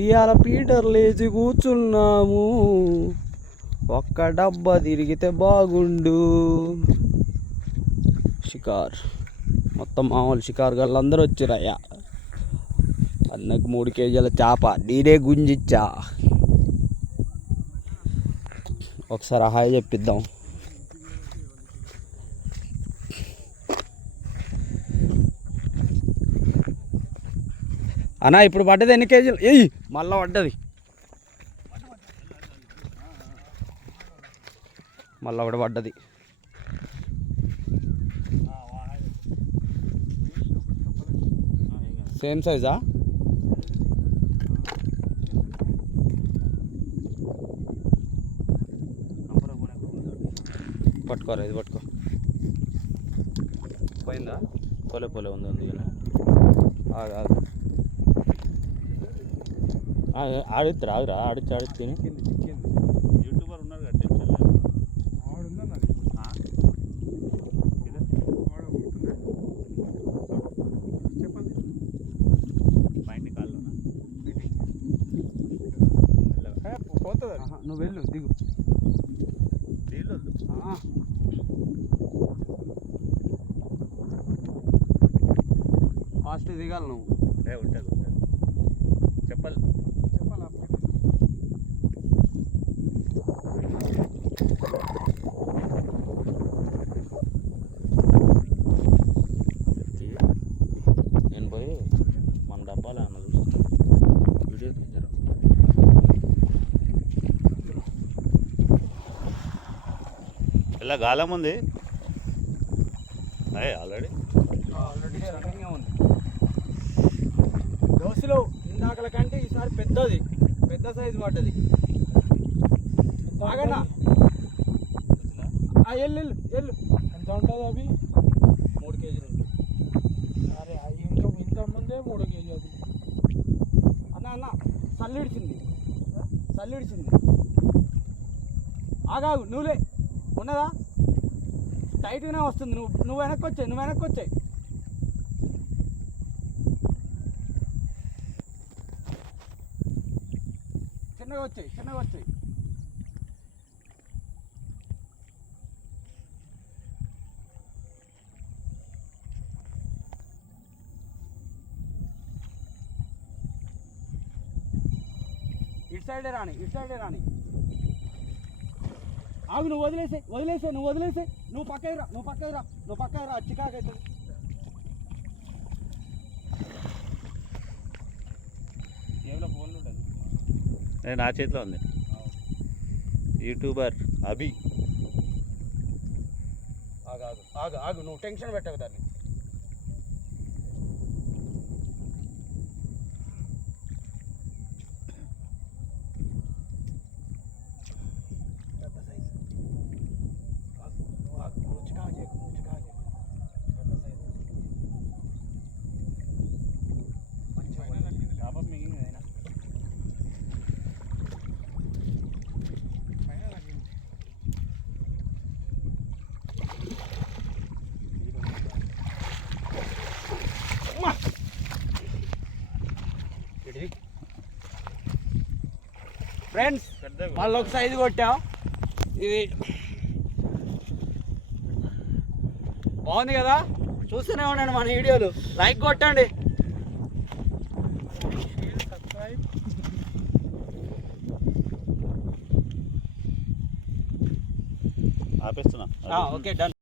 ఇవాళ పీటర్ లేచి కూర్చున్నాము. ఒక్క డబ్బా తిరిగితే బాగుండు. షికార్ మొత్తం మామూలు షికార్ గళ్ళు అందరూ వచ్చిరయ్యా. అన్నకు 3 కేజీల చేప నేనే గుంజిచ్చా. ఒకసారి హాయ్ చెప్పిద్దాం. అన్నా ఇప్పుడు పడ్డది ఎన్ని కేజీలు? ఏయ్ మళ్ళా పడ్డది. మళ్ళీ ఒకటి పడ్డది. సేమ్ సైజా? పట్టుకోరా, ఇది పట్టుకో. పోయిందా? పోలే ఉంది. ఆడిద్దరు ఆగురా, ఆడిచ్చి తిని. యూట్యూబర్ ఉన్నారు కదా, టెన్షన్ చెప్పండి. పైన కాళ్ళలోనా పోతుంది? నువ్వు వెళ్ళు, దిగు. ఫాస్ట్ దిగాలి నువ్వు. ఉంటుంది చెప్పాలి. నేను పోయి మన డబ్బాలు అన్న చూస్తాను. వీడియో తీసారు. ఇలా గాలం ఉంది ఆల్రెడీ రన్నింగ్ ఉంది. దోశలో ఇందాకల కంటే ఈసారి పెద్ద సైజు పడ్డది. బాగా ఎల్లు ఎంత ఉంటుంది అవి? 3 కేజీలు. అరే ఇంతకుముందే 3 కేజీ అది. అన్న చల్లిడిచింది. ఆగాగు, నువ్వులే ఉన్నదా? టైట్గానే వస్తుంది. నువ్వు వెనక్కి వచ్చాయి. చిన్నగా వచ్చాయి. ఇటు సైడే రాని. ఆగు, నువ్వు వదిలేసే. నువ్వు పక్కకి రా. చికాకైతుంది. ఏమైనా ఫోన్లు ఉంటుంది. నా చేతిలో ఉంది. యూట్యూబర్ అభి. ఆగు, నువ్వు టెన్షన్ పెట్టకు దాన్ని. ఫ్రెండ్స్ మళ్ళీ ఒక సైజు కొట్టాం. ఇది బాగుంది కదా, చూస్తూనే ఉండండి మన వీడియోలు. లైక్ కొట్టండి. ఆపేస్తున్నా. Okay, done.